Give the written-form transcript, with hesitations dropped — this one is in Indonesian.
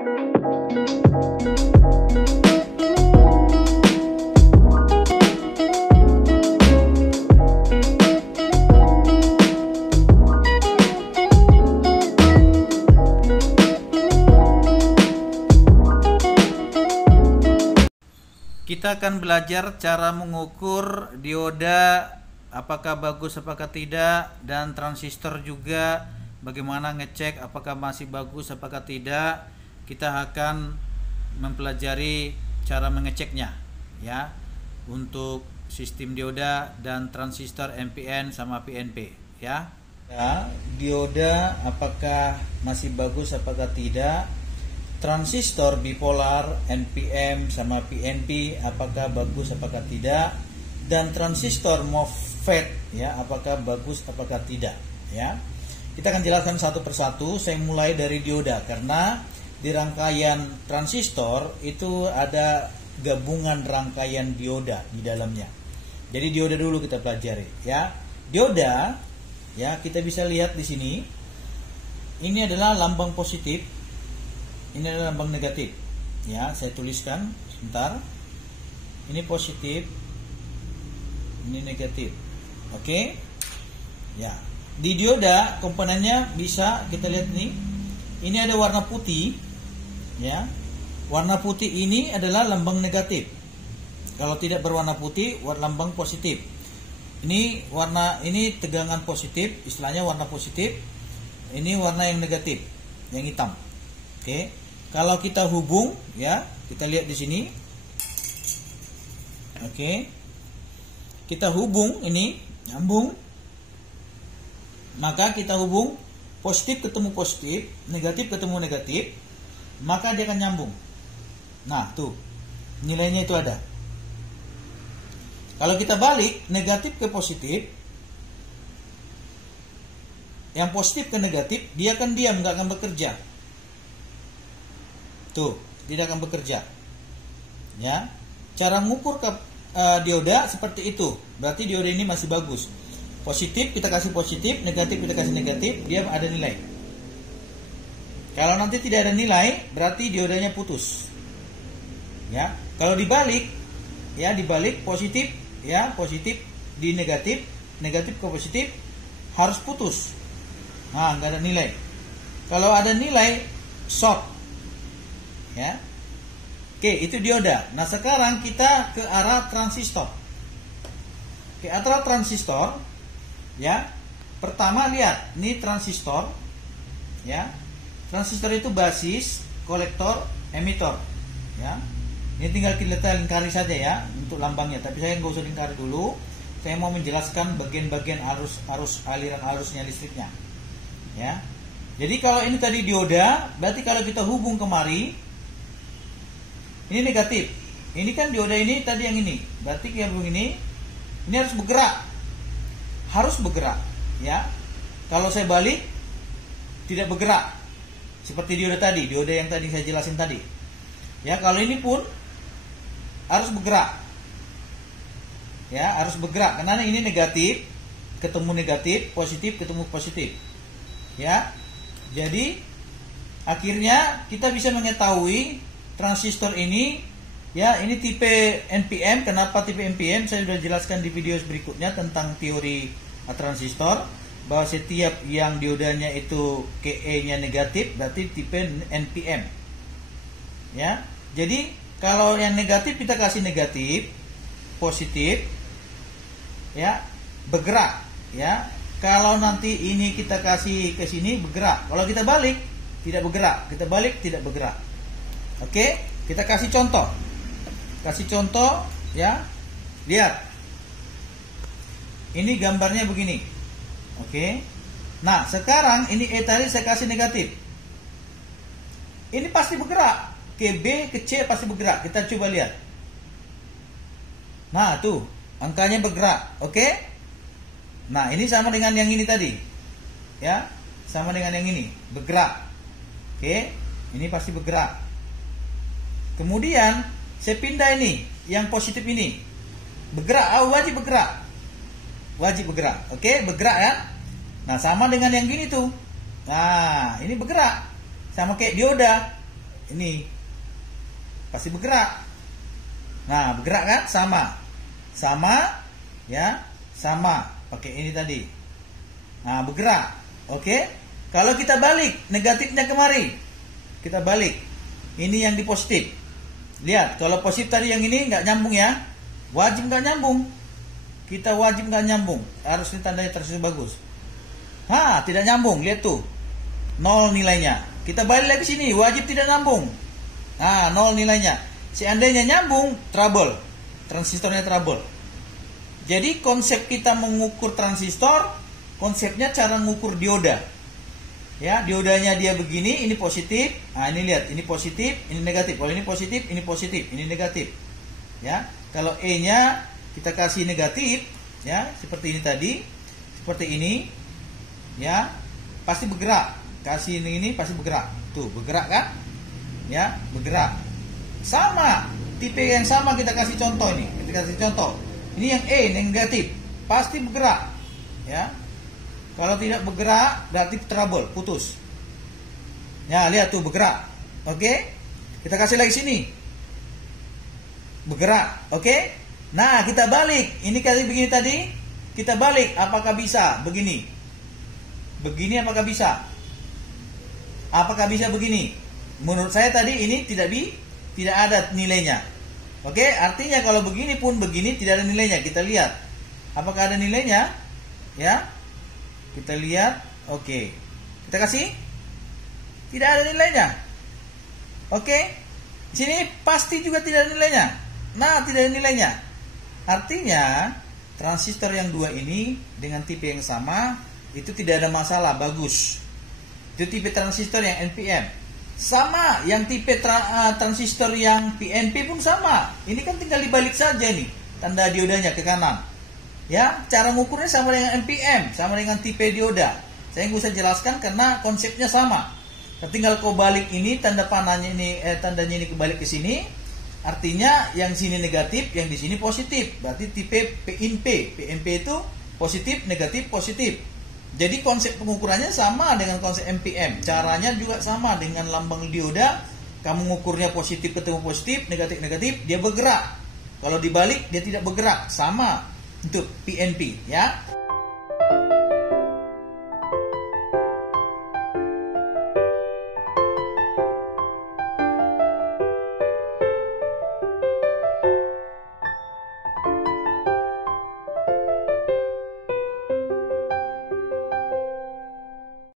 Kita akan belajar cara mengukur dioda apakah bagus apakah tidak, dan transistor juga bagaimana ngecek apakah masih bagus apakah tidak. Kita akan mempelajari cara mengeceknya ya, untuk sistem dioda dan transistor NPN sama PNP ya. Dioda apakah masih bagus apakah tidak, transistor bipolar NPN sama PNP apakah bagus apakah tidak, dan transistor MOSFET ya apakah bagus apakah tidak ya. Kita akan jelaskan satu persatu. Saya mulai dari dioda karena di rangkaian transistor itu ada gabungan rangkaian dioda di dalamnya. Jadi dioda dulu kita pelajari ya. Dioda ya, kita bisa lihat di sini. Ini adalah lambang positif. Ini adalah lambang negatif ya, saya tuliskan sebentar. Ini positif, ini negatif. Oke ya. Di dioda komponennya bisa kita lihat nih. Ini ada warna putih ya. Warna putih ini adalah lambang negatif. Kalau tidak berwarna putih, lambang positif. Ini warna, ini tegangan positif, istilahnya warna positif. Ini warna yang negatif, yang hitam. Oke, kalau kita hubung ya, kita lihat di sini. Oke, kita hubung ini nyambung, maka kita hubung positif ketemu positif, negatif ketemu negatif, maka dia akan nyambung. Nah tuh nilainya itu ada. Kalau kita balik negatif ke positif, yang positif ke negatif, dia akan diam, nggak akan bekerja. Tuh, tidak akan bekerja. Ya, cara mengukur ke dioda seperti itu. Berarti dioda ini masih bagus. Positif kita kasih positif, negatif kita kasih negatif, dia ada nilai. Kalau nanti tidak ada nilai, berarti diodanya putus. Ya, kalau dibalik, ya dibalik positif, ya positif di negatif, negatif ke positif harus putus. Nah, nggak ada nilai. Kalau ada nilai, short. Ya, oke, itu dioda. Nah sekarang kita ke arah transistor. Ke arah transistor, ya. Pertama lihat, ini transistor, ya. Transistor itu basis, kolektor, emitor, ya. Ini tinggal kita lingkari saja ya untuk lambangnya. Tapi saya nggak usah lingkari dulu. Saya mau menjelaskan bagian-bagian aliran arusnya listriknya, ya. Jadi kalau ini tadi dioda, berarti kalau kita hubung kemari. Ini negatif. Ini kan dioda ini tadi yang ini. Berarti yang begini, ini harus bergerak. Harus bergerak, ya. Kalau saya balik tidak bergerak. Seperti dioda tadi, dioda yang tadi saya jelasin tadi. Ya, kalau ini pun harus bergerak. Ya, harus bergerak karena ini negatif ketemu negatif, positif ketemu positif. Ya. Jadi akhirnya kita bisa mengetahui transistor ini, ya ini tipe NPN. Kenapa tipe NPN? Saya sudah jelaskan di video berikutnya tentang teori transistor, bahwa setiap yang diodanya itu KE-nya negatif berarti tipe NPN. Ya, jadi kalau yang negatif kita kasih negatif, positif, ya bergerak. Ya, kalau nanti ini kita kasih ke sini bergerak. Kalau kita balik tidak bergerak, kita balik tidak bergerak. Oke, kita kasih contoh. Kasih contoh ya. Lihat. Ini gambarnya begini. Oke. Nah, sekarang ini E tadi saya kasih negatif. Ini pasti bergerak. Ke B, ke C pasti bergerak. Kita coba lihat. Nah, tuh, angkanya bergerak. Oke? Nah, ini sama dengan yang ini tadi. Ya, sama dengan yang ini, bergerak. Oke? Ini pasti bergerak. Kemudian saya pindah ini, yang positif ini bergerak, wajib bergerak, wajib bergerak. Oke, bergerak ya. Nah sama dengan yang gini tuh. Nah ini bergerak, sama kayak dioda. ini pasti bergerak. Nah, bergerak kan? Sama ya, sama pakai ini tadi. Nah, bergerak. Oke. Kalau kita balik negatifnya kemari, kita balik. Ini yang di positif. Lihat, kalau positif tadi yang ini nggak nyambung ya, wajib nggak nyambung. Kita wajib nggak nyambung. Harus ini tandanya transistor bagus. Tidak nyambung. Lihat tuh, 0 nilainya. Kita balik lagi sini, wajib tidak nyambung. 0 nilainya. Seandainya nyambung, trouble. Transistornya trouble. Jadi konsep kita mengukur transistor, konsepnya cara mengukur dioda. Ya, diodanya dia begini, ini positif. Ini lihat, ini positif, ini negatif. Kalau ini positif, ini negatif. Ya, kalau E-nya kita kasih negatif, ya, seperti ini tadi, seperti ini, ya, pasti bergerak. Kasih ini pasti bergerak. Tuh, bergerak kan? Ya, bergerak. Sama, tipe yang sama kita kasih contoh ini. Kita kasih contoh. Ini yang E, negatif, pasti bergerak. Ya. Kalau tidak bergerak, berarti trouble, putus. Ya, lihat tuh bergerak. Oke? Kita kasih lagi sini. Bergerak, oke? Nah, kita balik. Ini kali begini tadi, kita balik. Apakah bisa begini? Begini apakah bisa? Apakah bisa begini? Menurut saya tadi ini tidak ada nilainya. Oke, artinya kalau begini pun begini tidak ada nilainya. Kita lihat. Apakah ada nilainya? Ya. Kita lihat. Oke. Kita kasih. Tidak ada nilainya. Oke. Di sini pasti juga tidak ada nilainya. Nah, tidak ada nilainya. Artinya transistor yang dua ini dengan tipe yang sama itu tidak ada masalah, bagus. Itu tipe transistor yang NPN. Sama, yang tipe transistor yang PNP pun sama. Ini kan tinggal dibalik saja nih, tanda diodanya ke kanan. Ya, cara mengukurnya sama dengan NPN, sama dengan tipe dioda. Saya nggak usah jelaskan karena konsepnya sama. Tinggal kau balik ini, tanda panahnya ini, tandanya ini kebalik ke sini. Artinya yang sini negatif, yang di sini positif. Berarti tipe PNP. PNP itu positif, negatif, positif. Jadi konsep pengukurannya sama dengan konsep NPN. Caranya juga sama dengan lambang dioda. Kamu mengukurnya positif ketemu positif, negatif negatif, dia bergerak. Kalau dibalik dia tidak bergerak, sama untuk PNP ya.